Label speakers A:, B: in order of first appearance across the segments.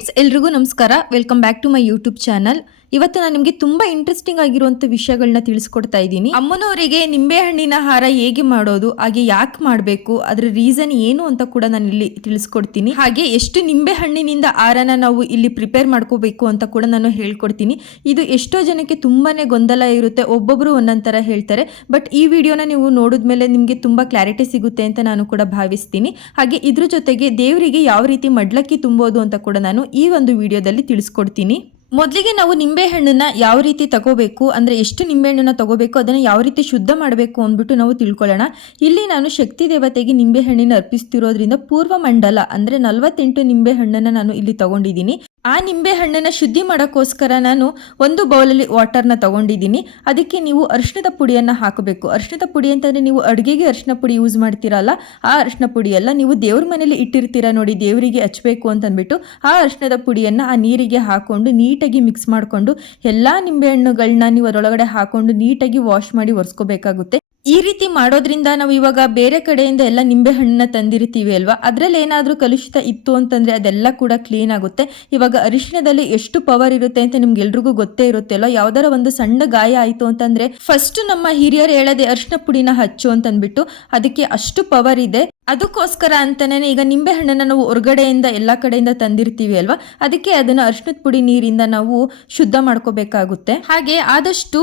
A: Friends ಎಲ್ರಿಗೂ ನಮಸ್ಕಾರ. Welcome back to my YouTube channel. ಇವತ್ತು ನಾನು ನಿಮಗೆ ತುಂಬಾ ಇಂಟ್ರೆಸ್ಟಿಂಗ್ ಆಗಿರುವಂತ ವಿಷಯಗಳನ್ನ ತಿಳಿಸ್ಕೊಡ್ತಾ ಇದ್ದೀನಿ. ಅಮ್ಮನವರಿಗೆ ನಿಂಬೆಹಣ್ಣಿನ ಹಾರ ಹೇಗೆ ಮಾಡೋದು, ಹಾಗೆ ಯಾಕೆ ಮಾಡಬೇಕು, ಅದರ ರೀಸನ್ ಏನು ಅಂತ ಕೂಡ ನಾನು ಇಲ್ಲಿ ತಿಳಿಸ್ಕೊಡ್ತೀನಿ. ಹಾಗೆ ಎಷ್ಟು ನಿಂಬೆ ಹಣ್ಣಿನಿಂದ ಹಾರನ ನಾವು ಇಲ್ಲಿ ಪ್ರಿಪೇರ್ ಮಾಡ್ಕೋಬೇಕು ಅಂತ ಕೂಡ ನಾನು ಹೇಳ್ಕೊಡ್ತೀನಿ. ಇದು ಎಷ್ಟೋ ಜನಕ್ಕೆ ತುಂಬಾನೇ ಗೊಂದಲ ಇರುತ್ತೆ, ಒಬ್ಬೊಬ್ರು ಒಂದೊಂದ್ ತರ ಹೇಳ್ತಾರೆ. ಬಟ್ ಈ ವಿಡಿಯೋನ ನೀವು ನೋಡಿದ್ಮೇಲೆ ನಿಮಗೆ ತುಂಬಾ ಕ್ಲಾರಿಟಿ ಸಿಗುತ್ತೆ ಅಂತ ನಾನು ಕೂಡ ಭಾವಿಸ್ತೀನಿ. ಹಾಗೆ ಇದ್ರ ಜೊತೆಗೆ ದೇವರಿಗೆ ಯಾವ ರೀತಿ ಮಡ್ಲಕ್ಕಿ ತುಂಬೋದು ಅಂತ ಕೂಡ ನಾನು ಈ ಒಂದು ವಿಡಿಯೋದಲ್ಲಿ ತಿಳಿಸ್ಕೊಡ್ತೀನಿ. ಮೊದಲಿಗೆ ನಾವು ನಿಂಬೆಹಣ್ಣನ್ನು ಯಾವ ರೀತಿ ತಗೋಬೇಕು, ಅಂದರೆ ಎಷ್ಟು ನಿಂಬೆಹಣ್ಣನ್ನು ತಗೋಬೇಕು, ಅದನ್ನು ಯಾವ ರೀತಿ ಶುದ್ಧ ಮಾಡಬೇಕು ಅಂದ್ಬಿಟ್ಟು ನಾವು ತಿಳ್ಕೊಳ್ಳೋಣ. ಇಲ್ಲಿ ನಾನು ಶಕ್ತಿ ದೇವತೆಗೆ ನಿಂಬೆಹಣ್ಣಿನ ಅರ್ಪಿಸ್ತಿರೋದ್ರಿಂದ ಪೂರ್ವ ಮಂಡಲ, ಅಂದರೆ ನಲವತ್ತೆಂಟು ನಿಂಬೆಹಣ್ಣನ್ನು ನಾನು ಇಲ್ಲಿ ತಗೊಂಡಿದ್ದೀನಿ. ಆ ನಿಂಬೆ ಹಣ್ಣನ್ನು ಶುದ್ಧಿ ಮಾಡೋಕ್ಕೋಸ್ಕರ ನಾನು ಒಂದು ಬೌಲಲ್ಲಿ ವಾಟರ್ನ ತಗೊಂಡಿದ್ದೀನಿ. ಅದಕ್ಕೆ ನೀವು ಅರಿಶಿಣದ ಪುಡಿಯನ್ನು ಹಾಕಬೇಕು. ಅರಿಶಿಣದ ಪುಡಿ ಅಂತಂದರೆ ನೀವು ಅಡುಗೆಗೆ ಅರಿಶಿನ ಪುಡಿ ಯೂಸ್ ಮಾಡ್ತೀರಲ್ಲ, ಆ ಅರಿಶಿನ ಪುಡಿಯೆಲ್ಲ ನೀವು ದೇವ್ರ ಮನೇಲಿ ಇಟ್ಟಿರ್ತೀರ ನೋಡಿ, ದೇವರಿಗೆ ಹಚ್ಚಬೇಕು ಅಂತಂದ್ಬಿಟ್ಟು ಆ ಅರಿಶಿಣದ ಪುಡಿಯನ್ನು ಆ ನೀರಿಗೆ ಹಾಕ್ಕೊಂಡು ನೀಟಾಗಿ ಮಿಕ್ಸ್ ಮಾಡಿಕೊಂಡು ಎಲ್ಲ ನಿಂಬೆಹಣ್ಣುಗಳನ್ನ ನೀವು ಅದರೊಳಗಡೆ ಹಾಕ್ಕೊಂಡು ನೀಟಾಗಿ ವಾಶ್ ಮಾಡಿ ಒರೆಸ್ಕೋಬೇಕಾಗುತ್ತೆ. ಈ ರೀತಿ ಮಾಡೋದ್ರಿಂದ ನಾವು ಇವಾಗ ಬೇರೆ ಕಡೆಯಿಂದ ಎಲ್ಲ ನಿಂಬೆ ಹಣ್ಣನ್ನ ತಂದಿರ್ತೀವಿ ಅಲ್ವಾ? ಅದರಲ್ಲಿ ಏನಾದರೂ ಕಲುಷಿತ ಇತ್ತು ಅಂತಂದ್ರೆ ಅದೆಲ್ಲ ಕೂಡ ಕ್ಲೀನ್ ಆಗುತ್ತೆ. ಇವಾಗ ಅರಿಶಿಣದಲ್ಲಿ ಎಷ್ಟು ಪವರ್ ಇರುತ್ತೆ ಅಂತ ನಿಮ್ಗೆ ಎಲ್ರಿಗೂ ಗೊತ್ತೇ ಇರುತ್ತೆ ಅಲ್ವಾ? ಯಾವ್ದಾರ ಒಂದು ಸಣ್ಣ ಗಾಯ ಆಯಿತು ಅಂತಂದ್ರೆ ಫಸ್ಟ್ ನಮ್ಮ ಹಿರಿಯರು ಹೇಳದೆ ಅರಿಶಿನ ಪುಡಿನ ಹಚ್ಚು ಅಂತಂದ್ಬಿಟ್ಟು ಅದಕ್ಕೆ ಅಷ್ಟು ಪವರ್ ಇದೆ. ಅದಕ್ಕೋಸ್ಕರ ಅಂತಲೇ ಈಗ ನಿಂಬೆ ಹಣ್ಣನ್ನ ನಾವು ಹೊರಗಡೆಯಿಂದ ಎಲ್ಲ ಕಡೆಯಿಂದ ತಂದಿರ್ತೀವಿ ಅಲ್ವಾ? ಅದಕ್ಕೆ ಅದನ್ನು ಅರಿಶಿನದ ಪುಡಿ ನೀರಿಂದ ನಾವು ಶುದ್ಧ ಮಾಡ್ಕೋಬೇಕಾಗುತ್ತೆ. ಹಾಗೆ ಆದಷ್ಟು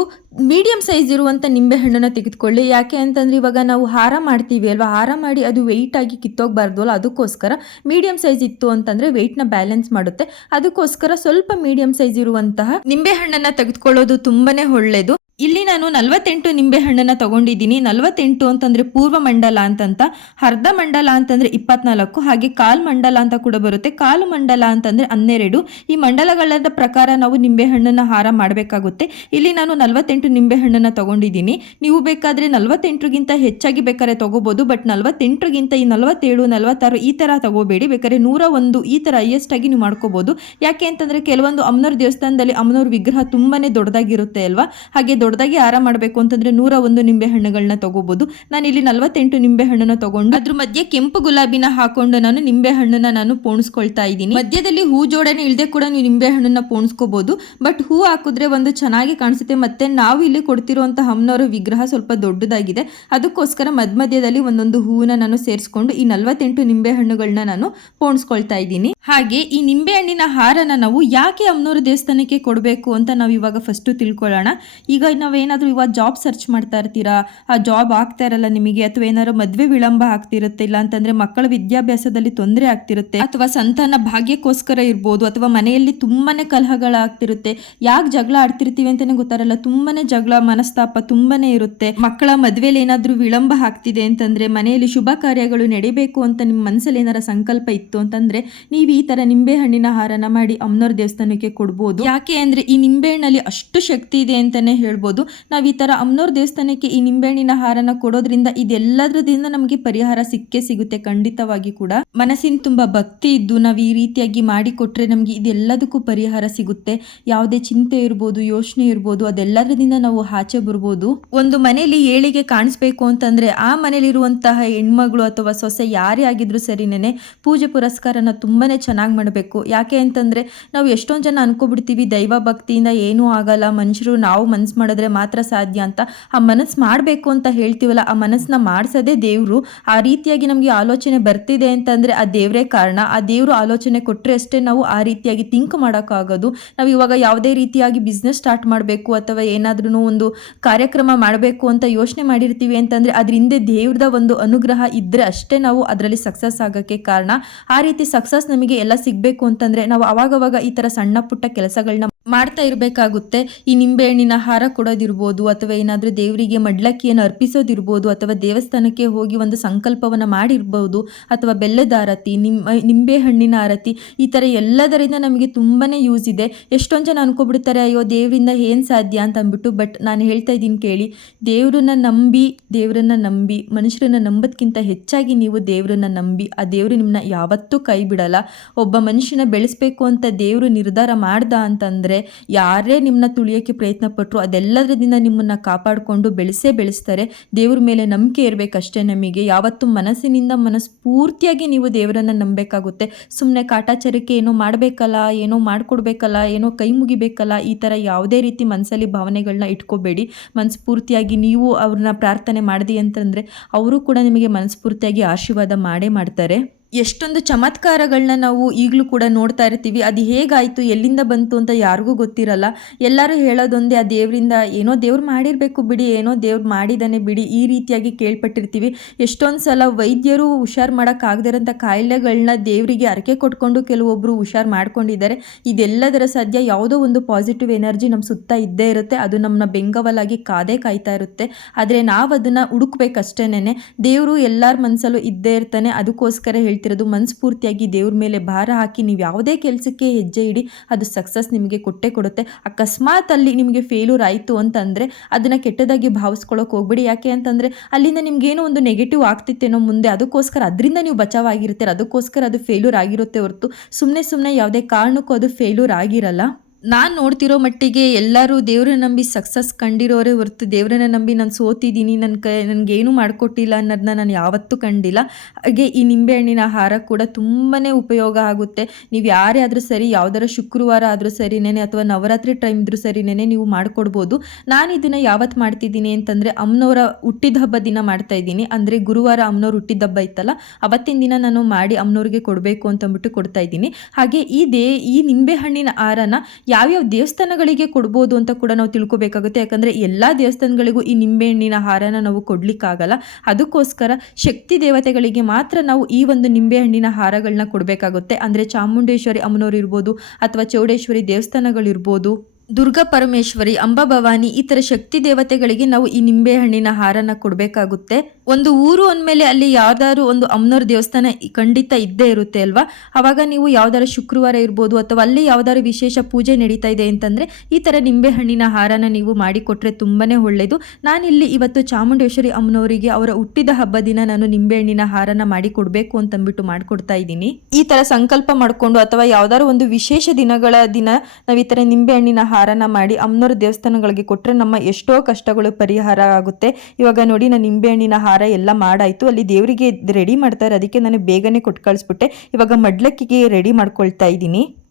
A: ಮೀಡಿಯಂ ಸೈಜ್ ಇರುವಂತ ನಿಂಬೆ ಹಣ್ಣನ್ನು ತೆಗೆದುಕೊಳ್ಳಿ. ಯಾಕೆ ಅಂತಂದ್ರೆ ಇವಾಗ ನಾವು ಹಾರ ಮಾಡ್ತೀವಿ ಅಲ್ವಾ? ಹಾರ ಮಾಡಿ ಅದು ವೆಯ್ಟ್ ಆಗಿ ಕಿತ್ತೋಗ್ಬಾರ್ದು ಅಲ್ಲ ಅದಕ್ಕೋಸ್ಕರ ಮೀಡಿಯಂ ಸೈಜ್ ಇತ್ತು ಅಂತಂದ್ರೆ ವೆಯ್ಟ್ನ ಬ್ಯಾಲೆನ್ಸ್ ಮಾಡುತ್ತೆ. ಅದಕ್ಕೋಸ್ಕರ ಸ್ವಲ್ಪ ಮೀಡಿಯಂ ಸೈಜ್ ಇರುವಂತಹ ನಿಂಬೆ ಹಣ್ಣನ್ನ ತೆಗೆದುಕೊಳ್ಳೋದು ತುಂಬಾನೇ ಒಳ್ಳೇದು. ಇಲ್ಲಿ ನಾನು ನಲವತ್ತೆಂಟು ನಿಂಬೆ ಹಣ್ಣನ್ನು ತಗೊಂಡಿದ್ದೀನಿ. ನಲವತ್ತೆಂಟು ಅಂತಂದ್ರೆ ಪೂರ್ವ ಮಂಡಲ ಅಂತಂತ, ಅರ್ಧ ಮಂಡಲ ಅಂತಂದ್ರೆ ಇಪ್ಪತ್ನಾಲ್ಕು, ಹಾಗೆ ಕಾಲ್ ಮಂಡಲ ಅಂತ ಕೂಡ ಬರುತ್ತೆ. ಕಾಲು ಮಂಡಲ ಅಂತಂದ್ರೆ ಹನ್ನೆರಡು. ಈ ಮಂಡಲಗಳ ಪ್ರಕಾರ ನಾವು ನಿಂಬೆ ಹಣ್ಣನ್ನ ಹಾರ ಮಾಡಬೇಕಾಗುತ್ತೆ. ಇಲ್ಲಿ ನಾನು ನಲವತ್ತೆಂಟು ನಿಂಬೆ ಹಣ್ಣನ್ನ ತಗೊಂಡಿದ್ದೀನಿ. ನೀವು ಬೇಕಾದ್ರೆ ನಲವತ್ತೆಂಟರಿಗಿಂತ ಹೆಚ್ಚಾಗಿ ಬೇಕಾದ್ರೆ ತಗೋಬಹುದು ಬಟ್ ನಲವತ್ತೆಂಟರಿಗಿಂತ ಈ ನಲವತ್ತೇಳು, ನಲವತ್ತಾರು ಈ ತರ ತಗೋಬೇಡಿ. ಬೇಕಾದ್ರೆ ನೂರ ಒಂದು ಈ ತರ ಹೈಯೆಸ್ಟ್ ಆಗಿ ನೀವು ಮಾಡ್ಕೋಬಹುದು ಯಾಕೆ ಅಂತಂದ್ರೆ ಕೆಲವೊಂದು ಅಮ್ಮನವ್ರ ದೇವಸ್ಥಾನದಲ್ಲಿ ಅಮ್ಮನವ್ರ ವಿಗ್ರಹ ತುಂಬಾನೇ ದೊಡ್ಡದಾಗಿರುತ್ತೆ ಅಲ್ವಾ? ಹಾಗೆ ದೊಡ್ಡದಾಗಿ ಹಾರ ಮಾಡಬೇಕು ಅಂತಂದ್ರೆ ನೂರ ಒಂದು ನಿಂಬೆ ಹಣ್ಣುಗಳನ್ನ ತಗೋಬಹುದು ನಾನು ಇಲ್ಲಿ ನಲವತ್ತೆಂಟು ನಿಂಬೆ ಹಣ್ಣನ್ನ ತಗೊಂಡು ಅದ್ರ ಮಧ್ಯೆ ಕೆಂಪು ಗುಲಾಬಿನ ಹಾಕೊಂಡು ನಾನು ನಿಂಬೆ ಹಣ್ಣನ್ನ ನಾನು ಪೋಣಿಸ್ಕೊಳ್ತಾ ಇದ್ದೀನಿ. ಮಧ್ಯದಲ್ಲಿ ಹೂ ಜೋಡಣೆ ಇಲ್ಲದೆ ಕೂಡ ನೀವು ನಿಂಬೆ ಹಣ್ಣನ್ನ ಪೋಣಿಸ್ಕೋಬಹುದು ಬಟ್ ಹೂ ಹಾಕಿದ್ರೆ ಒಂದು ಚೆನ್ನಾಗಿ ಕಾಣಿಸುತ್ತೆ ಮತ್ತೆ ನಾವು ಇಲ್ಲಿ ಕೊಡ್ತಿರುವಂತಹ ಅಮ್ಮನವರ ವಿಗ್ರಹ ಸ್ವಲ್ಪ ದೊಡ್ಡದಾಗಿದೆ. ಅದಕ್ಕೋಸ್ಕರ ಮಧ್ಯ ಮಧ್ಯದಲ್ಲಿ ಒಂದೊಂದು ಹೂವನ್ನ ನಾನು ಸೇರಿಸ್ಕೊಂಡು ಈ ನಲವತ್ತೆಂಟು ನಿಂಬೆ ಹಣ್ಣುಗಳನ್ನ ನಾನು ಪೋಣಿಸ್ಕೊಳ್ತಾ ಇದ್ದೀನಿ. ಹಾಗೆ ಈ ನಿಂಬೆ ಹಣ್ಣಿನ ಹಾರನ ನಾವು ಯಾಕೆ ಅಮ್ಮನವ್ರ ದೇವಸ್ಥಾನಕ್ಕೆ ಕೊಡಬೇಕು ಅಂತ ನಾವು ಇವಾಗ ಫಸ್ಟ್ ತಿಳ್ಕೊಳ್ಳೋಣ. ಈಗ ನಾವೇನಾದ್ರೂ ಇವಾಗ ಜಾಬ್ ಸರ್ಚ್ ಮಾಡ್ತಾ ಇರ್ತೀರಾ? ಆ ಜಾಬ್ ಆಗ್ತಾ ಇರಲ್ಲ ನಿಮಗೆ, ಅಥವಾ ಏನಾದ್ರು ಮದುವೆ ವಿಳಂಬ ಆಗ್ತಿರುತ್ತೆ, ಇಲ್ಲ ಅಂತಂದ್ರೆ ಮಕ್ಕಳ ವಿದ್ಯಾಭ್ಯಾಸದಲ್ಲಿ ತೊಂದರೆ ಆಗ್ತಿರುತ್ತೆ, ಅಥವಾ ಸಂತಾನ ಭಾಗ್ಯಕ್ಕೋಸ್ಕರ ಇರ್ಬೋದು, ಅಥವಾ ಮನೆಯಲ್ಲಿ ತುಂಬಾನೇ ಕಲಹಗಳಾಗ್ತಿರುತ್ತೆ. ಯಾಕೆ ಜಗಳ ಆಡ್ತಿರ್ತೀವಿ ಅಂತಾನೆ ಗೊತ್ತಾರಲ್ಲ ತುಂಬಾನೇ ಜಗಳ, ಮನಸ್ತಾಪ ತುಂಬಾನೇ ಇರುತ್ತೆ. ಮಕ್ಕಳ ಮದುವೆಯಲ್ಲಿ ಏನಾದರೂ ವಿಳಂಬ ಆಗ್ತಿದೆ ಅಂತಂದ್ರೆ, ಮನೆಯಲ್ಲಿ ಶುಭ ಕಾರ್ಯಗಳು ನಡಿಬೇಕು ಅಂತ ನಿಮ್ಮ ಮನಸ್ಸಲ್ಲಿ ಏನಾರ ಸಂಕಲ್ಪ ಇತ್ತು ಅಂತಂದ್ರೆ, ನೀವು ಈ ತರ ನಿಂಬೆ ಹಣ್ಣಿನ ಹಾರನ ಮಾಡಿ ಅಮ್ನೋರ್ ದೇವಸ್ಥಾನಕ್ಕೆ ಕೊಡ್ಬೋದು. ಯಾಕೆ ಅಂದ್ರೆ ಈ ನಿಂಬೆ ಹಣ್ಣಲ್ಲಿ ಅಷ್ಟು ಶಕ್ತಿ ಇದೆ ಅಂತಾನೆ ಹೇಳ್ಬೋದು. ನಾವು ಈ ಥರ ಅಮ್ನೋರ್ ದೇವಸ್ಥಾನಕ್ಕೆ ಈ ನಿಂಬೆಹಣ್ಣಿನ ಹಾರನ ಕೊಡೋದ್ರಿಂದ ಇದೆಲ್ಲದ್ರದಿಂದ ನಮಗೆ ಪರಿಹಾರ ಸಿಕ್ಕೇ ಸಿಗುತ್ತೆ ಖಂಡಿತವಾಗಿ ಕೂಡ. ಮನಸ್ಸಿನ ತುಂಬಾ ಭಕ್ತಿ ಇದ್ದು ನಾವು ಈ ರೀತಿಯಾಗಿ ಮಾಡಿಕೊಟ್ರೆ ನಮಗೆ ಇದೆಲ್ಲದಕ್ಕೂ ಪರಿಹಾರ ಸಿಗುತ್ತೆ. ಯಾವುದೇ ಚಿಂತೆ ಇರ್ಬೋದು, ಯೋಚನೆ ಇರ್ಬೋದು, ಅದೆಲ್ಲದರದಿಂದ ನಾವು ಆಚೆ ಬರ್ಬೋದು. ಒಂದು ಮನೆಯಲ್ಲಿ ಏಳಿಗೆ ಕಾಣಿಸ್ಬೇಕು ಅಂತಂದ್ರೆ ಆ ಮನೇಲಿರುವಂತಹ ಹೆಣ್ಮಗಳು ಅಥವಾ ಸೊಸೆ ಯಾರೇ ಆಗಿದ್ರು ಸರಿನೇ ಪೂಜೆ ಪುರಸ್ಕಾರನ ತುಂಬಾನೇ ಚೆನ್ನಾಗಿ ಮಾಡಬೇಕು. ಯಾಕೆ ಅಂತಂದ್ರೆ ನಾವು ಎಷ್ಟೊಂದು ಜನ ಅನ್ಕೋಬಿಡ್ತೀವಿ ದೈವ ಭಕ್ತಿಯಿಂದ ಏನೂ ಆಗಲ್ಲ, ಮನುಷ್ಯರು ನಾವು ಮನ್ಸು ಮಾಡಿದ್ರೆ ಮಾತ್ರ ಸಾಧ್ಯ ಅಂತ ಆ ಮನಸ್ಸು ಮಾಡಬೇಕು ಅಂತ ಹೇಳ್ತೀವಲ್ಲ, ಆ ಮನಸ್ಸನ್ನ ಮಾಡಿಸೋದೇ ದೇವರು ಆ ರೀತಿಯಾಗಿ ನಮಗೆ ಆಲೋಚನೆ ಬರ್ತಿದೆ ಅಂತಂದ್ರೆ ಆ ದೇವರೇ ಕಾರಣ. ಆ ದೇವರು ಆಲೋಚನೆ ಕೊಟ್ಟರೆ ಅಷ್ಟೇ ನಾವು ಆ ರೀತಿಯಾಗಿ ಥಿಂಕ್ ಮಾಡೋಕ್ಕಾಗೋದು. ನಾವು ಇವಾಗ ಯಾವುದೇ ರೀತಿಯಾಗಿ ಬಿಸ್ನೆಸ್ ಸ್ಟಾರ್ಟ್ ಮಾಡಬೇಕು ಅಥವಾ ಏನಾದ್ರೂ ಒಂದು ಕಾರ್ಯಕ್ರಮ ಮಾಡಬೇಕು ಅಂತ ಯೋಚನೆ ಮಾಡಿರ್ತೀವಿ ಅಂತಂದ್ರೆ ಅದ್ರ ಹಿಂದೆ ದೇವ್ರದ ಒಂದು ಅನುಗ್ರಹ ಇದ್ರೆ ಅಷ್ಟೇ ನಾವು ಅದರಲ್ಲಿ ಸಕ್ಸಸ್ ಆಗೋಕ್ಕೆ ಕಾರಣ. ಆ ರೀತಿ ಸಕ್ಸಸ್ ನಮಗೆ ಎಲ್ಲ ಸಿಗಬೇಕು ಅಂತಂದ್ರೆ ನಾವು ಅವಾಗವಾಗ ಈ ತರ ಸಣ್ಣ ಪುಟ್ಟ ಕೆಲಸಗಳನ್ನ ಮಾಡ್ತಾ ಇರಬೇಕಾಗುತ್ತೆ. ಈ ನಿಂಬೆಹಣ್ಣಿನ ಹಾರ ಕೊಡೋದಿರ್ಬೋದು, ಅಥವಾ ಏನಾದರೂ ದೇವರಿಗೆ ಮಡ್ಲಕ್ಕಿಯನ್ನು ಅರ್ಪಿಸೋದಿರ್ಬೋದು, ಅಥವಾ ದೇವಸ್ಥಾನಕ್ಕೆ ಹೋಗಿ ಒಂದು ಸಂಕಲ್ಪವನ್ನು ಮಾಡಿರ್ಬೋದು, ಅಥವಾ ಬೆಲ್ಲದ ಆರತಿ ನಿಮ್ಮ ನಿಂಬೆ ಹಣ್ಣಿನ ಆರತಿ, ಈ ಥರ ಎಲ್ಲದರಿಂದ ನಮಗೆ ತುಂಬಾ ಯೂಸ್ ಇದೆ. ಎಷ್ಟೊಂದು ಜನ ಅನ್ಕೊಬಿಡ್ತಾರೆ, ಅಯ್ಯೋ, ದೇವರಿಂದ ಏನು ಸಾಧ್ಯ? ಅಂತ ಅಂದ್ಬಿಟ್ಟು, ಬಟ್ ನಾನು ಹೇಳ್ತಾ ಇದ್ದೀನಿ ಕೇಳಿ, ದೇವರನ್ನ ನಂಬಿ ದೇವರನ್ನ ನಂಬಿ, ಮನುಷ್ಯರನ್ನ ನಂಬೋದಕ್ಕಿಂತ ಹೆಚ್ಚಾಗಿ ನೀವು ದೇವರನ್ನ ನಂಬಿ, ಆ ದೇವರು ನಿಮ್ಮನ್ನ ಯಾವತ್ತೂ ಕೈ ಬಿಡಲ್ಲ ಒಬ್ಬ ಮನುಷ್ಯನ ಬೆಳೆಸ್ಬೇಕು ಅಂತ ದೇವರು ನಿರ್ಧಾರ ಮಾಡ್ದ ಅಂತಂದರೆ ಯಾರೇ ನಿಮ್ಮನ್ನ ತುಳಿಯೋಕ್ಕೆ ಪ್ರಯತ್ನ ಪಟ್ಟರು ಅದೆಲ್ಲದರಿಂದ ನಿಮ್ಮನ್ನು ಕಾಪಾಡಿಕೊಂಡು ಬೆಳೆಸೇ ಬೆಳೆಸ್ತಾರೆ. ದೇವ್ರ ಮೇಲೆ ನಂಬಿಕೆ ಇರಬೇಕಷ್ಟೇ ನಮಗೆ. ಯಾವತ್ತೂ ಮನಸ್ಸಿನಿಂದ ಮನಸ್ಫೂರ್ತಿಯಾಗಿ ನೀವು ದೇವರನ್ನು ನಂಬಬೇಕಾಗುತ್ತೆ. ಸುಮ್ಮನೆ ಕಾಟಾಚಾರಕ್ಕೆ ಏನೋ ಮಾಡಬೇಕಲ್ಲ, ಏನೋ ಮಾಡಿಕೊಡ್ಬೇಕಲ್ಲ, ಏನೋ ಕೈ ಮುಗಿಬೇಕಲ್ಲ, ಈ ಥರ ಯಾವುದೇ ರೀತಿ ಮನಸ್ಸಲ್ಲಿ ಭಾವನೆಗಳನ್ನ ಇಟ್ಕೋಬೇಡಿ. ಮನಸ್ಫೂರ್ತಿಯಾಗಿ ನೀವು ಅವ್ರನ್ನ ಪ್ರಾರ್ಥನೆ ಮಾಡಿದೆ ಅಂತಂದರೆ, ಅವರು ಕೂಡ ನಿಮಗೆ ಮನಸ್ಫೂರ್ತಿಯಾಗಿ ಆಶೀರ್ವಾದ ಮಾಡೇ ಮಾಡ್ತಾರೆ. ಎಷ್ಟೊಂದು ಚಮತ್ಕಾರಗಳನ್ನ ನಾವು ಈಗಲೂ ಕೂಡ ನೋಡ್ತಾ ಇರ್ತೀವಿ. ಅದು ಹೇಗಾಯಿತು, ಎಲ್ಲಿಂದ ಬಂತು ಅಂತ ಯಾರಿಗೂ ಗೊತ್ತಿರಲ್ಲ. ಎಲ್ಲರೂ ಹೇಳೋದೊಂದೇ, ಆ ದೇವರಿಂದ ಏನೋ ದೇವ್ರು ಮಾಡಿರಬೇಕು ಬಿಡಿ, ಏನೋ ದೇವ್ರು ಮಾಡಿದ್ದಾನೆ ಬಿಡಿ ಈ ರೀತಿಯಾಗಿ ಕೇಳ್ಪಟ್ಟಿರ್ತೀವಿ. ಎಷ್ಟೊಂದು ಸಲ ವೈದ್ಯರು ಹುಷಾರು ಮಾಡೋಕ್ಕಾಗದಿರೋಂಥ ಕಾಯಿಲೆಗಳನ್ನ ದೇವರಿಗೆ ಅರಕೆ ಕೊಟ್ಕೊಂಡು ಕೆಲವೊಬ್ಬರು ಹುಷಾರು ಮಾಡ್ಕೊಂಡಿದ್ದಾರೆ. ಇದೆಲ್ಲದರ ಸದ್ಯ ಯಾವುದೋ ಒಂದು ಪಾಸಿಟಿವ್ ಎನರ್ಜಿ ನಮ್ಮ ಸುತ್ತ ಇದ್ದೇ ಇರುತ್ತೆ. ಅದು ನಮ್ಮನ್ನ ಬೆಂಗವಲಾಗಿ ಕಾದೇ ಕಾಯ್ತಾ ಇರುತ್ತೆ. ಆದರೆ ನಾವು ಅದನ್ನು ಹುಡುಕ್ಬೇಕಷ್ಟೇನೆ ದೇವರು ಎಲ್ಲರ ಮನಸ್ಸಲ್ಲೂ ಇದ್ದೇ ಇರ್ತಾನೆ. ಅದಕ್ಕೋಸ್ಕರ ಹೇಳ್ತಿರೋದು ಮನಸ್ಫೂರ್ತಿಯಾಗಿ ದೇವ್ರ ಮೇಲೆ ಭಾರ ಹಾಕಿ ನೀವು ಯಾವುದೇ ಕೆಲಸಕ್ಕೆ ಹೆಜ್ಜೆ ಇಡಿ, ಅದು ಸಕ್ಸಸ್ ನಿಮಗೆ ಕೊಟ್ಟೇ ಕೊಡುತ್ತೆ. ಅಕಸ್ಮಾತ್ ಅಲ್ಲಿ ನಿಮಗೆ ಫೇಲ್ಯೂರ್ ಆಯಿತು ಅಂತಂದರೆ ಅದನ್ನು ಕೆಟ್ಟದಾಗಿ ಭಾವಿಸ್ಕೊಳ್ಳೋಕೆ ಹೋಗ್ಬೇಡಿ. ಯಾಕೆ ಅಂತಂದರೆ ಅಲ್ಲಿಂದ ನಿಮಗೇನೋ ಒಂದು ನೆಗೆಟಿವ್ ಆಗ್ತಿತ್ತೇನೋ ಮುಂದೆ, ಅದಕ್ಕೋಸ್ಕರ ಅದರಿಂದ ನೀವು ಬಚಾವಾಗಿರ್ತೀರ, ಅದಕ್ಕೋಸ್ಕರ ಅದು ಫೇಲ್ಯೂರ್ ಆಗಿರುತ್ತೆ ಹೊರತು ಸುಮ್ಮನೆ ಸುಮ್ಮನೆ ಯಾವುದೇ ಕಾರಣಕ್ಕೂ ಅದು ಫೇಲ್ಯೂರ್ ಆಗಿರಲ್ಲ. ನಾನು ನೋಡ್ತಿರೋ ಮಟ್ಟಿಗೆ ಎಲ್ಲರೂ ದೇವ್ರನ್ನ ನಂಬಿ ಸಕ್ಸಸ್ ಕಂಡಿರೋರೇ ಹೊರತು ದೇವ್ರನ್ನ ನಂಬಿ ನಾನು ಸೋತಿದ್ದೀನಿ ನನ್ನ ಕ, ನನಗೇನು ಮಾಡಿಕೊಟ್ಟಿಲ್ಲ ಅನ್ನೋದನ್ನ ನಾನು ಯಾವತ್ತೂ ಕಂಡಿಲ್ಲ. ಹಾಗೆ ಈ ನಿಂಬೆಹಣ್ಣಿನ ಆಹಾರ ಕೂಡ ತುಂಬಾ ಉಪಯೋಗ ಆಗುತ್ತೆ. ನೀವು ಯಾರೇ ಆದರೂ ಸರಿ, ಯಾವ್ದಾರ ಶುಕ್ರವಾರ ಆದರೂ ಸರಿನೇ ಅಥವಾ ನವರಾತ್ರಿ ಟೈಮ್ ಇದ್ರೂ ಸರಿನೇ ನೀವು ಮಾಡಿಕೊಡ್ಬೋದು. ನಾನು ಇದನ್ನು ಯಾವತ್ತು ಮಾಡ್ತಿದ್ದೀನಿ ಅಂತಂದರೆ ಅಮ್ಮನವರ ಹುಟ್ಟಿದ ಹಬ್ಬ ದಿನ ಮಾಡ್ತಾ ಇದ್ದೀನಿ. ಅಂದರೆ ಗುರುವಾರ ಅಮ್ಮನವ್ರ ಹುಟ್ಟಿದ ಹಬ್ಬ ಇತ್ತಲ್ಲ, ಅವತ್ತಿನ ದಿನ ನಾನು ಮಾಡಿ ಅಮ್ಮನವ್ರಿಗೆ ಕೊಡಬೇಕು ಅಂತಂದ್ಬಿಟ್ಟು ಕೊಡ್ತಾ ಇದ್ದೀನಿ. ಹಾಗೆ ಈ ದೇ, ಈ ನಿಂಬೆಹಣ್ಣಿನ ಆಹಾರನ ಯಾವ್ಯಾವ ದೇವಸ್ಥಾನಗಳಿಗೆ ಕೊಡ್ಬೋದು ಅಂತ ಕೂಡ ನಾವು ತಿಳ್ಕೊಬೇಕಾಗುತ್ತೆ. ಯಾಕಂದರೆ ಎಲ್ಲ ದೇವಸ್ಥಾನಗಳಿಗೂ ಈ ನಿಂಬೆಹಣ್ಣಿನ ಹಾರನ ನಾವು ಕೊಡಲಿಕ್ಕಾಗಲ್ಲ. ಅದಕ್ಕೋಸ್ಕರ ಶಕ್ತಿ ದೇವತೆಗಳಿಗೆ ಮಾತ್ರ ನಾವು ಈ ಒಂದು ನಿಂಬೆಹಣ್ಣಿನ ಹಾರಗಳನ್ನ ಕೊಡಬೇಕಾಗುತ್ತೆ. ಅಂದರೆ ಚಾಮುಂಡೇಶ್ವರಿ ಅಮ್ಮನವ್ರು ಇರ್ಬೋದು, ಅಥವಾ ಚೌಡೇಶ್ವರಿ ದೇವಸ್ಥಾನಗಳಿರ್ಬೋದು, ದುರ್ಗಾ ಪರಮೇಶ್ವರಿ ಅಂಬಾ ಭವಾನಿ ಈ ಥರ ಶಕ್ತಿ ದೇವತೆಗಳಿಗೆ ನಾವು ಈ ನಿಂಬೆಹಣ್ಣಿನ ಹಾರನ ಕೊಡಬೇಕಾಗುತ್ತೆ. ಒಂದು ಊರು ಅಂದಮೇಲೆ ಅಲ್ಲಿ ಯಾವ್ದಾದ್ರು ಒಂದು ಅಮ್ಮನವ್ರ ದೇವಸ್ಥಾನ ಖಂಡಿತ ಇದ್ದೇ ಇರುತ್ತೆ ಅಲ್ವಾ? ಅವಾಗ ನೀವು ಯಾವ್ದಾದ್ರು ಶುಕ್ರವಾರ ಇರ್ಬೋದು ಅಥವಾ ಅಲ್ಲಿ ಯಾವ್ದಾದ್ರು ವಿಶೇಷ ಪೂಜೆ ನಡೀತಾ ಇದೆ ಅಂತಂದರೆ ಈ ಥರ ನಿಂಬೆ ಹಣ್ಣಿನ ಹಾರನ ನೀವು ಮಾಡಿಕೊಟ್ರೆ ತುಂಬಾ ಒಳ್ಳೆಯದು ನಾನಿಲ್ಲಿ ಇವತ್ತು ಚಾಮುಂಡೇಶ್ವರಿ ಅಮ್ಮನವರಿಗೆ ಅವರ ಹುಟ್ಟಿದ ಹಬ್ಬ ದಿನ ನಾನು ನಿಂಬೆ ಹಣ್ಣಿನ ಹಾರನ ಮಾಡಿ ಕೊಡಬೇಕು ಅಂತಂದ್ಬಿಟ್ಟು ಮಾಡಿಕೊಡ್ತಾ ಇದ್ದೀನಿ. ಈ ಥರ ಸಂಕಲ್ಪ ಮಾಡಿಕೊಂಡು ಅಥವಾ ಯಾವ್ದಾದ್ರು ಒಂದು ವಿಶೇಷ ದಿನಗಳ ದಿನ ನಾವು ಈ ಥರ ನಿಂಬೆ ಹಣ್ಣಿನ ಹಾರನ ಮಾಡಿ ಅಮ್ಮನವ್ರ ದೇವಸ್ಥಾನಗಳಿಗೆ ಕೊಟ್ಟರೆ ನಮ್ಮ ಎಷ್ಟೋ ಕಷ್ಟಗಳು ಪರಿಹಾರ ಆಗುತ್ತೆ. ಇವಾಗ ನೋಡಿ, ನಾನು ನಿಂಬೆಹಣ್ಣಿನ ಹಾರ ಎಲ್ಲ ಮಾಡಾಯಿತು. ಅಲ್ಲಿ ದೇವರಿಗೆ ರೆಡಿ ಮಾಡ್ತಾರೆ. ಅದಕ್ಕೆ ನಾನು ಬೇಗನೆ ಕೊಟ್ಟು ಕಳಿಸ್ಬಿಟ್ಟೆ. ಇವಾಗ ಮಡ್ಲಕ್ಕಿಗೆ ರೆಡಿ ಮಾಡ್ಕೊಳ್ತಾ ಇದ್ದೀನಿ.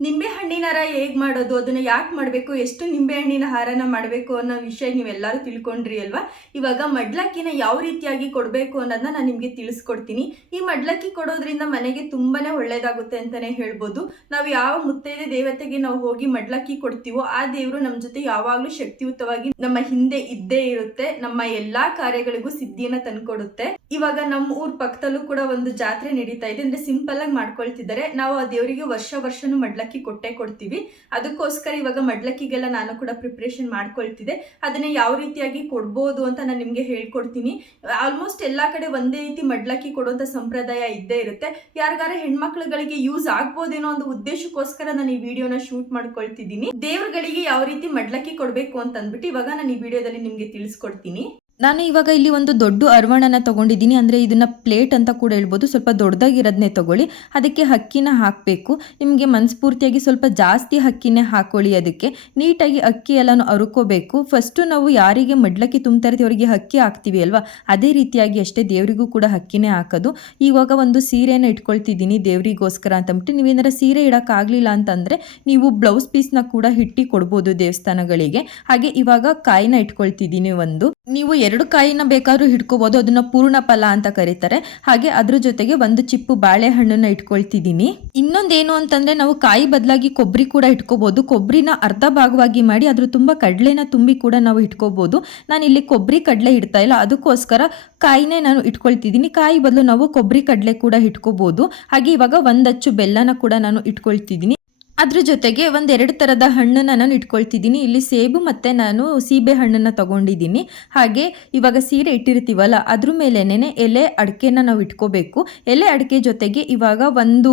B: ನಿಂಬೆ ಹಣ್ಣಿನ ಹಾರ ಹೇಗೆ ಮಾಡೋದು? ಅದನ್ನ ಯಾಕೆ ಮಾಡಬೇಕು? ಎಷ್ಟು ನಿಂಬೆ ಹಣ್ಣಿನ ಹಾರನ ಮಾಡಬೇಕು ಅನ್ನೋ ವಿಷಯ ನೀವೆಲ್ಲರೂ ತಿಳ್ಕೊಂಡ್ರಿ ಅಲ್ವಾ? ಇವಾಗ ಮಡ್ಲಕ್ಕಿನ ಯಾವ ರೀತಿಯಾಗಿ ಕೊಡಬೇಕು ಅನ್ನೋದನ್ನ ನಾನು ನಿಮಗೆ ತಿಳಿಸ್ಕೊಡ್ತೀನಿ. ಈ ಮಡ್ಲಕ್ಕಿ ಕೊಡೋದ್ರಿಂದ ಮನೆಗೆ ತುಂಬಾನೇ ಒಳ್ಳೇದಾಗುತ್ತೆ ಅಂತಾನೆ ಹೇಳ್ಬೋದು. ನಾವು ಯಾವ ಮುತ್ತೈದೆ ದೇವತೆಗೆ ನಾವು ಹೋಗಿ ಮಡ್ಲಕ್ಕಿ ಕೊಡ್ತೀವೋ, ಆ ದೇವರು ನಮ್ಮ ಜೊತೆ ಯಾವಾಗಲೂ ಶಕ್ತಿಯುತವಾಗಿ ನಮ್ಮ ಹಿಂದೆ ಇದ್ದೇ ಇರುತ್ತೆ. ನಮ್ಮ ಎಲ್ಲಾ ಕಾರ್ಯಗಳಿಗೂ ಸಿದ್ಧಿಯನ್ನ ತಂದ್ಕೊಡುತ್ತೆ. ಇವಾಗ ನಮ್ಮ ಊರ್ ಪಕ್ಕದಲ್ಲೂ ಕೂಡ ಒಂದು ಜಾತ್ರೆ ನಡೀತಾ ಇದೆ. ಅಂದ್ರೆ ಸಿಂಪಲ್ ಆಗಿ ಮಾಡ್ಕೊಳ್ತಿದ್ದಾರೆ. ನಾವು ಆ ದೇವರಿಗೆ ವರ್ಷ ವರ್ಷನೂ ಮಡ್ಲಕ್ಕಿ ಕೊಟ್ಟೆ ಕೊಡ್ತೀವಿ. ಅದಕ್ಕೋಸ್ಕರ ಇವಾಗ ಮಡ್ಲಕ್ಕಿಗೆಲ್ಲ ನಾನು ಕೂಡ ಪ್ರಿಪ್ರೇಷನ್ ಮಾಡ್ಕೊಳ್ತಿದ್ದೆ. ಅದನ್ನ ಯಾವ ರೀತಿಯಾಗಿ ಕೊಡ್ಬೋದು ಅಂತ ನಾನು ನಿಮಗೆ ಹೇಳ್ಕೊಡ್ತೀನಿ. ಆಲ್ಮೋಸ್ಟ್ ಎಲ್ಲಾ ಕಡೆ ಒಂದೇ ರೀತಿ ಮಡ್ಲಕ್ಕಿ ಕೊಡುವಂತ ಸಂಪ್ರದಾಯ ಇದ್ದೇ ಇರುತ್ತೆ. ಯಾರಿಗಾರ ಹೆಣ್ಮಕ್ಳುಗಳಿಗೆ ಯೂಸ್ ಆಗ್ಬೋದೇನೋ ಒಂದು ಉದ್ದೇಶಕ್ಕೋಸ್ಕರ ನಾನು ಈ ವಿಡಿಯೋನ ಶೂಟ್ ಮಾಡ್ಕೊಳ್ತಿದ್ದೀನಿ. ದೇವ್ರಗಳಿಗೆ ಯಾವ ರೀತಿ ಮಡ್ಲಕ್ಕಿ ಕೊಡಬೇಕು ಅಂತ ಅಂದ್ಬಿಟ್ಟು ಇವಾಗ ನಾನು ಈ ವಿಡಿಯೋದಲ್ಲಿ ನಿಮಗೆ ತಿಳಿಸ್ಕೊಡ್ತೀನಿ.
A: ನಾನು ಇವಾಗ ಇಲ್ಲಿ ಒಂದು ದೊಡ್ಡ ಅರವಣನ ತಗೊಂಡಿದ್ದೀನಿ. ಅಂದರೆ ಇದನ್ನ ಪ್ಲೇಟ್ ಅಂತ ಕೂಡ ಹೇಳ್ಬೋದು. ಸ್ವಲ್ಪ ದೊಡ್ಡದಾಗಿರೋದನ್ನೇ ತಗೊಳ್ಳಿ. ಅದಕ್ಕೆ ಅಕ್ಕಿನ ಹಾಕಬೇಕು. ನಿಮಗೆ ಮನಸ್ಫೂರ್ತಿಯಾಗಿ ಸ್ವಲ್ಪ ಜಾಸ್ತಿ ಅಕ್ಕಿನೇ ಹಾಕೊಳ್ಳಿ ಅದಕ್ಕೆ. ನೀಟಾಗಿ ಅಕ್ಕಿ ಎಲ್ಲಾನು ಅರುಕೋಬೇಕು. ಫಸ್ಟು ನಾವು ಯಾರಿಗೆ ಮಡ್ಲಕ್ಕಿ ತುಂಬ್ತಾ ಇರ್ತೀವಿ ಅವರಿಗೆ ಅಕ್ಕಿ ಹಾಕ್ತೀವಿ ಅಲ್ವಾ? ಅದೇ ರೀತಿಯಾಗಿ ಅಷ್ಟೇ ದೇವರಿಗೂ ಕೂಡ ಅಕ್ಕಿನೇ ಹಾಕೋದು. ಇವಾಗ ಒಂದು ಸೀರೆನ ಇಟ್ಕೊಳ್ತಿದ್ದೀನಿ ದೇವರಿಗೋಸ್ಕರ ಅಂತಂದ್ಬಿಟ್ಟು ನೀವೇನಾರ ಸೀರೆ ಇಡೋಕ್ಕಾಗಲಿಲ್ಲ ಅಂತಂದರೆ ನೀವು ಬ್ಲೌಸ್ ಪೀಸ್ನ ಕೂಡ ಹಿಟ್ಟಿ ಕೊಡ್ಬೋದು ದೇವಸ್ಥಾನಗಳಿಗೆ. ಹಾಗೆ ಇವಾಗ ಕಾಯಿನ ಇಟ್ಕೊಳ್ತಿದ್ದೀನಿ ಒಂದು. ನೀವು ಎರಡು ಕಾಯಿನ ಬೇಕಾದ್ರೂ ಹಿಡ್ಕೋಬಹುದು ಅದನ್ನ ಪೂರ್ಣ ಫಲ ಅಂತ ಕರೀತಾರೆ. ಹಾಗೆ ಅದ್ರ ಜೊತೆಗೆ ಒಂದು ಚಿಪ್ಪು ಬಾಳೆಹಣ್ಣನ್ನ ಇಟ್ಕೊಳ್ತಿದ್ದೀನಿ. ಇನ್ನೊಂದೇನು ಅಂತಂದ್ರೆ ನಾವು ಕಾಯಿ ಬದಲಾಗಿ ಕೊಬ್ಬರಿ ಕೂಡ ಇಟ್ಕೋಬಹುದು ಕೊಬ್ಬರಿನ ಅರ್ಧ ಭಾಗವಾಗಿ ಮಾಡಿ ಅದ್ರ ತುಂಬಾ ಕಡಲೆನ ತುಂಬಿ ಕೂಡ ನಾವು ಇಟ್ಕೋಬಹುದು ನಾನು ಇಲ್ಲಿ ಕೊಬ್ಬರಿ ಕಡಲೆ ಇಡ್ತಾ ಇಲ್ಲ. ಅದಕ್ಕೋಸ್ಕರ ಕಾಯಿನೇ ನಾನು ಇಟ್ಕೊಳ್ತಿದ್ದೀನಿ. ಕಾಯಿ ಬದಲು ನಾವು ಕೊಬ್ಬರಿ ಕಡಲೆ ಕೂಡ ಇಟ್ಕೋಬಹುದು ಹಾಗೆ ಇವಾಗ ಒಂದಚ್ಚು ಬೆಲ್ಲನ ಕೂಡ ನಾನು ಇಟ್ಕೊಳ್ತಿದ್ದೀನಿ. ಅದ್ರ ಜೊತೆಗೆ ಒಂದೆರಡು ಥರದ ಹಣ್ಣನ್ನು ನಾನು ಇಟ್ಕೊಳ್ತಿದ್ದೀನಿ. ಇಲ್ಲಿ ಸೇಬು ಮತ್ತು ನಾನು ಸೀಬೆ ಹಣ್ಣನ್ನು ತಗೊಂಡಿದ್ದೀನಿ. ಹಾಗೆ ಇವಾಗ ಸೀರೆ ಇಟ್ಟಿರ್ತೀವಲ್ಲ, ಅದ್ರ ಮೇಲೇನೆ ಎಲೆ ಅಡಿಕೆನ ನಾವು ಇಟ್ಕೋಬೇಕು. ಎಲೆ ಅಡಿಕೆ ಜೊತೆಗೆ ಇವಾಗ ಒಂದು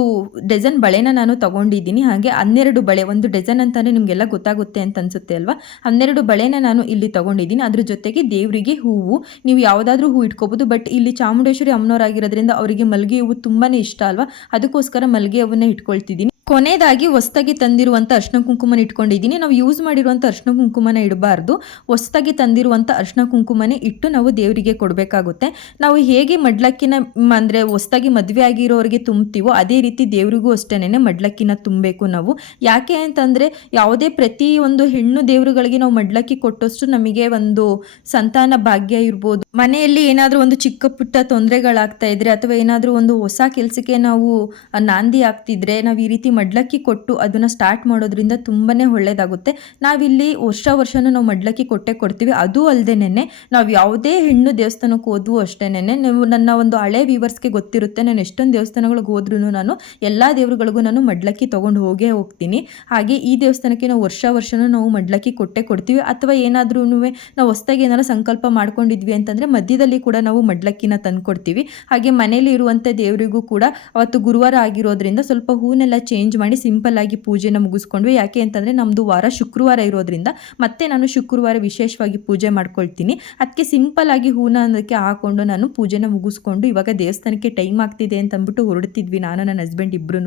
A: ಡಜನ್ ಬಳೆನ ನಾನು ತಗೊಂಡಿದ್ದೀನಿ. ಹಾಗೆ ಹನ್ನೆರಡು ಬಳೆ, ಒಂದು ಡಜನ್ ಅಂತಲೇ ನಿಮಗೆಲ್ಲ ಗೊತ್ತಾಗುತ್ತೆ ಅಂತ ಅನಿಸುತ್ತೆ ಅಲ್ವಾ? ಹನ್ನೆರಡು ಬಳೆನ ನಾನು ಇಲ್ಲಿ ತಗೊಂಡಿದ್ದೀನಿ. ಅದ್ರ ಜೊತೆಗೆ ದೇವರಿಗೆ ಹೂವು. ನೀವು ಯಾವುದಾದ್ರೂ ಹೂ ಇಟ್ಕೋಬೋದು, ಬಟ್ ಇಲ್ಲಿ ಚಾಮುಂಡೇಶ್ವರಿ ಅಮ್ಮನವರಾಗಿರೋದ್ರಿಂದ ಅವರಿಗೆ ಮಲ್ಲಿಗೆ ಹೂವು ತುಂಬಾ ಇಷ್ಟ ಅಲ್ವಾ? ಅದಕ್ಕೋಸ್ಕರ ಮಲ್ಲಿಗೆ ಹೂವನ್ನ ಇಟ್ಕೊಳ್ತಿದ್ದೀನಿ. ಕೊನೆಯದಾಗಿ ಹೊಸ್ದಾಗಿ ತಂದಿರುವಂಥ ಅರ್ಶಿನ ಕುಂಕುಮನ ಇಟ್ಕೊಂಡಿದ್ದೀನಿ. ನಾವು ಯೂಸ್ ಮಾಡಿರುವಂಥ ಅರ್ಶಿನ ಕುಂಕುಮನ ಇಡಬಾರ್ದು. ಹೊಸ್ದಾಗಿ ತಂದಿರುವಂಥ ಅರ್ಶಿನ ಕುಂಕುಮನೇ ಇಟ್ಟು ನಾವು ದೇವರಿಗೆ ಕೊಡಬೇಕಾಗುತ್ತೆ. ನಾವು ಹೇಗೆ ಮಡ್ಲಕ್ಕಿನ ಅಂದರೆ ಹೊಸ್ದಾಗಿ ಮದುವೆ ಆಗಿರೋರಿಗೆ ತುಂಬ್ತೀವೋ ಅದೇ ರೀತಿ ದೇವರಿಗೂ ಅಷ್ಟೇನೆ ಮಡ್ಲಕ್ಕಿನ ತುಂಬಬೇಕು ನಾವು. ಯಾಕೆ ಅಂತಂದರೆ ಯಾವುದೇ ಪ್ರತಿ ಒಂದು ಹೆಣ್ಣು ದೇವರುಗಳಿಗೆ ನಾವು ಮಡ್ಲಕ್ಕಿ ಕೊಟ್ಟಷ್ಟು ನಮಗೆ ಒಂದು ಸಂತಾನ ಭಾಗ್ಯ ಇರ್ಬೋದು ಮನೆಯಲ್ಲಿ ಏನಾದರೂ ಒಂದು ಚಿಕ್ಕ ಪುಟ್ಟ ತೊಂದರೆಗಳಾಗ್ತಾ ಇದ್ರೆ ಅಥವಾ ಏನಾದರೂ ಒಂದು ಹೊಸ ಕೆಲಸಕ್ಕೆ ನಾವು ನಾಂದಿ ಆಗ್ತಿದ್ರೆ ನಾವು ಈ ರೀತಿ ಮಡ್ಲಕ್ಕಿ ಕೊಟ್ಟು ಅದನ್ನು ಸ್ಟಾರ್ಟ್ ಮಾಡೋದ್ರಿಂದ ತುಂಬಾ ಒಳ್ಳೆಯದಾಗುತ್ತೆ ನಾವಿಲ್ಲಿ ವರ್ಷ ವರ್ಷನೂ ನಾವು ಮಡ್ಲಕ್ಕಿ ಕೊಟ್ಟೆ ಕೊಡ್ತೀವಿ. ಅದು ಅಲ್ಲದೇನೆ ನಾವು ಯಾವುದೇ ಹೆಣ್ಣು ದೇವಸ್ಥಾನಕ್ಕೆ ಹೋದ್ವು ಅಷ್ಟೇನೆ ನೀವು ನನ್ನ ಒಂದು ಹಳೆ ವ್ಯೂವರ್ಸ್ಗೆ ಗೊತ್ತಿರುತ್ತೆ, ನಾನು ಎಷ್ಟೊಂದು ದೇವಸ್ಥಾನಗಳಿಗೆ ಹೋದ್ರೂ ನಾನು ಎಲ್ಲ ದೇವರುಗಳಿಗೂ ನಾನು ಮಡ್ಲಕ್ಕಿ ತೊಗೊಂಡು ಹೋಗೇ ಹೋಗ್ತೀನಿ. ಹಾಗೆ ಈ ದೇವಸ್ಥಾನಕ್ಕೆ ನಾವು ವರ್ಷ ವರ್ಷನೂ ನಾವು ಮಡ್ಲಕ್ಕಿ ಕೊಟ್ಟೆ ಕೊಡ್ತೀವಿ. ಅಥವಾ ಏನಾದ್ರೂ ನಾವು ಹೊಸ್ದಾಗಿ ಏನಾರು ಸಂಕಲ್ಪ ಮಾಡ್ಕೊಂಡಿದ್ವಿ ಅಂತಂದರೆ ಮಧ್ಯದಲ್ಲಿ ಕೂಡ ನಾವು ಮಡ್ಲಕ್ಕಿನ ತಂದುಕೊಡ್ತೀವಿ ಹಾಗೆ ಮನೇಲಿ ಇರುವಂಥ ದೇವರಿಗೂ ಕೂಡ ಅವತ್ತು ಗುರುವಾರ ಆಗಿರೋದ್ರಿಂದ ಸ್ವಲ್ಪ ಹೂನೆಲ್ಲ ಚೇಂಜ್ ಮಾಡಿ ಸಿಂಪಲ್ ಆಗಿ ಪೂಜೆನ ಮುಗಿಸ್ಕೊಂಡ್ವಿ ಯಾಕೆ ಅಂತಂದರೆ ನಮ್ಮದು ವಾರ ಶುಕ್ರವಾರ ಇರೋದ್ರಿಂದ ಮತ್ತೆ ನಾನು ಶುಕ್ರವಾರ ವಿಶೇಷವಾಗಿ ಪೂಜೆ ಮಾಡ್ಕೊಳ್ತೀನಿ. ಅದಕ್ಕೆ ಸಿಂಪಲ್ ಆಗಿ ಹೂನ ಅದಕ್ಕೆ ಹಾಕೊಂಡು ನಾನು ಪೂಜೆನ ಮುಗಿಸ್ಕೊಂಡು ಇವಾಗ ದೇವಸ್ಥಾನಕ್ಕೆ ಟೈಮ್ ಆಗ್ತಿದೆ ಅಂತ ಅಂದ್ಬಿಟ್ಟು ಹೊರಡ್ತಿದ್ವಿ ನಾನು, ನನ್ನ ಹಸ್ಬೆಂಡ್ ಇಬ್ರು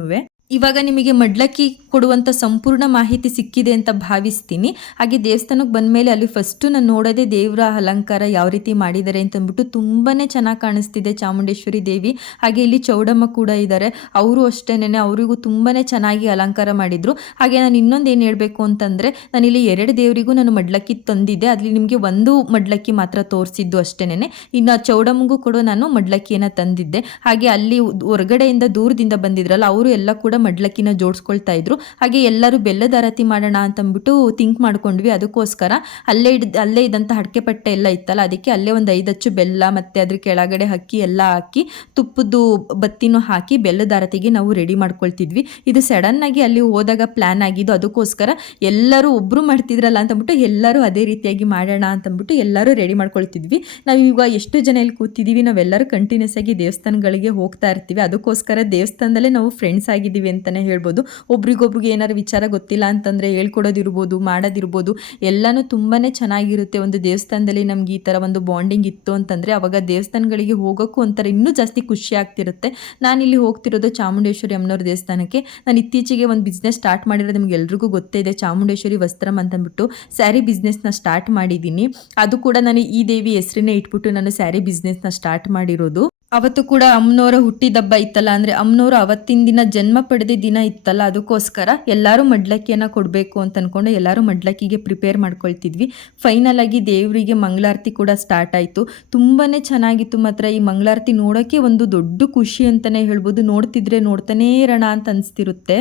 A: ಇವಾಗ ನಿಮಗೆ ಮಡ್ಲಕ್ಕಿ ಕೊಡುವಂಥ ಸಂಪೂರ್ಣ ಮಾಹಿತಿ ಸಿಕ್ಕಿದೆ ಅಂತ ಭಾವಿಸ್ತೀನಿ. ಹಾಗೆ ದೇವಸ್ಥಾನಕ್ಕೆ ಬಂದಮೇಲೆ ಅಲ್ಲಿ ಫಸ್ಟು ನಾನು ನೋಡೋದೆ ದೇವರ ಅಲಂಕಾರ ಯಾವ ರೀತಿ ಮಾಡಿದ್ದಾರೆ ಅಂತಂದ್ಬಿಟ್ಟು ತುಂಬಾ ಚೆನ್ನಾಗಿ ಕಾಣಿಸ್ತಿದೆ ಚಾಮುಂಡೇಶ್ವರಿ ದೇವಿ. ಹಾಗೆ ಇಲ್ಲಿ ಚೌಡಮ್ಮ ಕೂಡ ಇದ್ದಾರೆ. ಅವರು ಅಷ್ಟೇನೆ ಅವರಿಗೂ ತುಂಬಾ ಚೆನ್ನಾಗಿ ಅಲಂಕಾರ ಮಾಡಿದರು. ಹಾಗೆ ನಾನು ಇನ್ನೊಂದು ಏನು ಹೇಳಬೇಕು ಅಂತಂದರೆ ನಾನಿಲ್ಲಿ ಎರಡು ದೇವರಿಗೂ ನಾನು ಮಡ್ಲಕ್ಕಿ ತಂದಿದ್ದೆ. ಅಲ್ಲಿ ನಿಮಗೆ ಒಂದು ಮಡ್ಲಕ್ಕಿ ಮಾತ್ರ ತೋರಿಸಿದ್ದು ಅಷ್ಟೇನೆ ಇನ್ನು ಚೌಡಮ್ಮಗೂ ಕೂಡ ನಾನು ಮಡ್ಲಕ್ಕಿಯನ್ನು ತಂದಿದ್ದೆ. ಹಾಗೆ ಅಲ್ಲಿ ಹೊರಗಡೆಯಿಂದ ದೂರದಿಂದ ಬಂದಿದ್ರಲ್ಲ, ಅವರು ಎಲ್ಲ ಕೂಡ ಮಡ್ಲಕ್ಕಿನ ಜೋಡಿಸ್ಕೊಳ್ತಾ ಇದ್ರು. ಹಾಗೆ ಎಲ್ಲರೂ ಬೆಲ್ಲದ ಆರತಿ ಮಾಡೋಣ ಅಂತಂದ್ಬಿಟ್ಟು ಥಿಂಕ್ ಮಾಡ್ಕೊಂಡ್ವಿ. ಅದಕ್ಕೋಸ್ಕರ ಅಲ್ಲೇ ಇಡ್, ಅಲ್ಲೇ ಇದ್ದಂಥ ಅಡಿಕೆ ಪಟ್ಟೆ ಎಲ್ಲ ಇತ್ತಲ್ಲ, ಅದಕ್ಕೆ ಅಲ್ಲೇ ಒಂದು ಐದಚ್ಚು ಬೆಲ್ಲ ಮತ್ತು ಅದ್ರ ಕೆಳಗಡೆ ಅಕ್ಕಿ ಎಲ್ಲ ಹಾಕಿ ತುಪ್ಪದ್ದು ಬತ್ತಿನೂ ಹಾಕಿ ಬೆಲ್ಲದ ಆರತಿಗೆ ನಾವು ರೆಡಿ ಮಾಡ್ಕೊಳ್ತಿದ್ವಿ. ಇದು ಸಡನ್ನಾಗಿ ಅಲ್ಲಿ ಹೋದಾಗ ಪ್ಲ್ಯಾನ್ ಆಗಿದ್ದು ಅದಕ್ಕೋಸ್ಕರ ಎಲ್ಲರೂ ಒಬ್ಬರು ಮಾಡ್ತಿದ್ರಲ್ಲ ಅಂತಂದ್ಬಿಟ್ಟು ಎಲ್ಲರೂ ಅದೇ ರೀತಿಯಾಗಿ ಮಾಡೋಣ ಅಂತಂದ್ಬಿಟ್ಟು ಎಲ್ಲರೂ ರೆಡಿ ಮಾಡ್ಕೊಳ್ತಿದ್ವಿ. ನಾವು ಇವಾಗ ಎಷ್ಟು ಜನ ಇಲ್ಲಿ ಕೂತಿದ್ದೀವಿ ನಾವೆಲ್ಲರೂ ಕಂಟಿನ್ಯೂಸ್ ಆಗಿ ದೇವಸ್ಥಾನಗಳಿಗೆ ಹೋಗ್ತಾ ಇರ್ತೀವಿ. ಅದಕ್ಕೋಸ್ಕರ ದೇವಸ್ಥಾನದಲ್ಲೇ ನಾವು ಫ್ರೆಂಡ್ಸ್ ಆಗಿದ್ದೀವಿ. ಅಂತಲೇ ಹೇಳ್ಬೋದು. ಒಬ್ರಿಗೊಬ್ರಿಗೆ ಏನಾದ್ರು ವಿಚಾರ ಗೊತ್ತಿಲ್ಲ ಅಂತಂದರೆ ಹೇಳ್ಕೊಡೋದಿರ್ಬೋದು, ಮಾಡೋದಿರ್ಬೋದು. ಎಲ್ಲನೂ ತುಂಬಾ ಚೆನ್ನಾಗಿರುತ್ತೆ ಒಂದು ದೇವಸ್ಥಾನದಲ್ಲಿ ನಮ್ಗೆ ಈ ಥರ ಒಂದು ಬಾಂಡಿಂಗ್ ಇತ್ತು ಅಂತಂದರೆ ಅವಾಗ ದೇವಸ್ಥಾನಗಳಿಗೆ ಹೋಗೋಕ್ಕೂ ಒಂಥರ ಇನ್ನೂ ಜಾಸ್ತಿ ಖುಷಿ ಆಗ್ತಿರುತ್ತೆ. ನಾನು ಇಲ್ಲಿ ಹೋಗ್ತಿರೋದು ಚಾಮುಂಡೇಶ್ವರಿ ಅಮ್ಮನವ್ರ ದೇವಸ್ಥಾನಕ್ಕೆ. ನಾನು ಇತ್ತೀಚೆಗೆ ಒಂದು ಬಿಸ್ನೆಸ್ ಸ್ಟಾರ್ಟ್ ಮಾಡಿರೋದು ನಿಮ್ಗೆ ಎಲ್ರಿಗೂ ಗೊತ್ತೇ ಇದೆ, ಚಾಮುಂಡೇಶ್ವರಿ ವಸ್ತ್ರಂ ಅಂತಂದ್ಬಿಟ್ಟು ಸ್ಯಾರಿ ಬಿಸ್ನೆಸ್ನ ಸ್ಟಾರ್ಟ್ ಮಾಡಿದ್ದೀನಿ. ಅದು ಕೂಡ ನಾನು ಈ ದೇವಿ ಹೆಸರಿನೇ ಇಟ್ಬಿಟ್ಟು ನಾನು ಸ್ಯಾರಿ ಬಿಸ್ನೆಸ್ನ ಸ್ಟಾರ್ಟ್ ಮಾಡಿರೋದು. ಅವತ್ತು ಕೂಡ ಅಮ್ಮನವರ ಹುಟ್ಟಿದಬ್ಬ ಇತ್ತಲ್ಲ, ಅಂದರೆ ಅಮ್ಮನವರು ಅವತ್ತಿನ ದಿನ ಜನ್ಮ ಪಡೆದ ದಿನ ಇತ್ತಲ್ಲ, ಅದಕ್ಕೋಸ್ಕರ ಎಲ್ಲರೂ ಮಡ್ಲಕ್ಕಿಯನ್ನು ಕೊಡಬೇಕು ಅಂತ ಅಂದ್ಕೊಂಡು ಎಲ್ಲರೂ ಮಡ್ಲಕ್ಕಿಗೆ ಪ್ರಿಪೇರ್ ಮಾಡ್ಕೊಳ್ತಿದ್ವಿ. ಫೈನಲ್ ಆಗಿ ದೇವರಿಗೆ ಮಂಗಳಾರತಿ ಕೂಡ ಸ್ಟಾರ್ಟ್ ಆಯಿತು. ತುಂಬಾ ಚೆನ್ನಾಗಿತ್ತು ಮಾತ್ರ ಈ ಮಂಗಳಾರತಿ ನೋಡೋಕ್ಕೆ ಒಂದು ದೊಡ್ಡ ಖುಷಿ ಅಂತಲೇ ಹೇಳ್ಬೋದು. ನೋಡ್ತಿದ್ರೆ ನೋಡ್ತಾನೇ ಇರೋಣ ಅಂತ ಅನಿಸ್ತಿರುತ್ತೆ.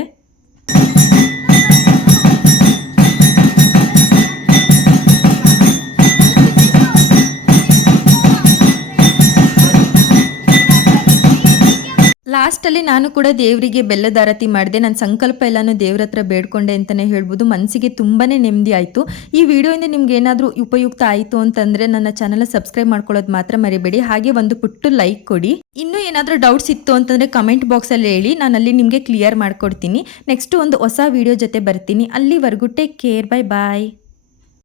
A: ಲಾಸ್ಟಲ್ಲಿ ನಾನು ಕೂಡ ದೇವರಿಗೆ ಬೆಲ್ಲದ ಆರತಿ ಮಾಡಿದೆ. ನನ್ನ ಸಂಕಲ್ಪ ಎಲ್ಲನೂ ದೇವ್ರ ಹತ್ರ ಬೇಡ್ಕೊಂಡೆ ಅಂತಲೇ ಹೇಳ್ಬೋದು. ಮನಸ್ಸಿಗೆ ತುಂಬಾ ನೆಮ್ಮದಿ ಆಯಿತು. ಈ ವಿಡಿಯೋಯಿಂದ ನಿಮ್ಗೆ ಏನಾದರೂ ಉಪಯುಕ್ತ ಆಯಿತು ಅಂತಂದರೆ ನನ್ನ ಚಾನಲ್ ಸಬ್ಸ್ಕ್ರೈಬ್ ಮಾಡ್ಕೊಳ್ಳೋದು ಮಾತ್ರ ಮರಿಬೇಡಿ. ಹಾಗೆ ಒಂದು ಪುಟ್ಟು ಲೈಕ್ ಕೊಡಿ. ಇನ್ನೂ ಏನಾದರೂ ಡೌಟ್ಸ್ ಇತ್ತು ಅಂತಂದರೆ ಕಮೆಂಟ್ ಬಾಕ್ಸಲ್ಲಿ ಹೇಳಿ. ನಾನು ಅಲ್ಲಿ ನಿಮಗೆ ಕ್ಲಿಯರ್ ಮಾಡ್ಕೊಡ್ತೀನಿ. ನೆಕ್ಸ್ಟ್ ಒಂದು ಹೊಸ ವಿಡಿಯೋ ಜೊತೆ ಬರ್ತೀನಿ. ಅಲ್ಲಿವರೆಗೂ ಟೇಕ್ ಕೇರ್ ಬೈ ಬಾಯ್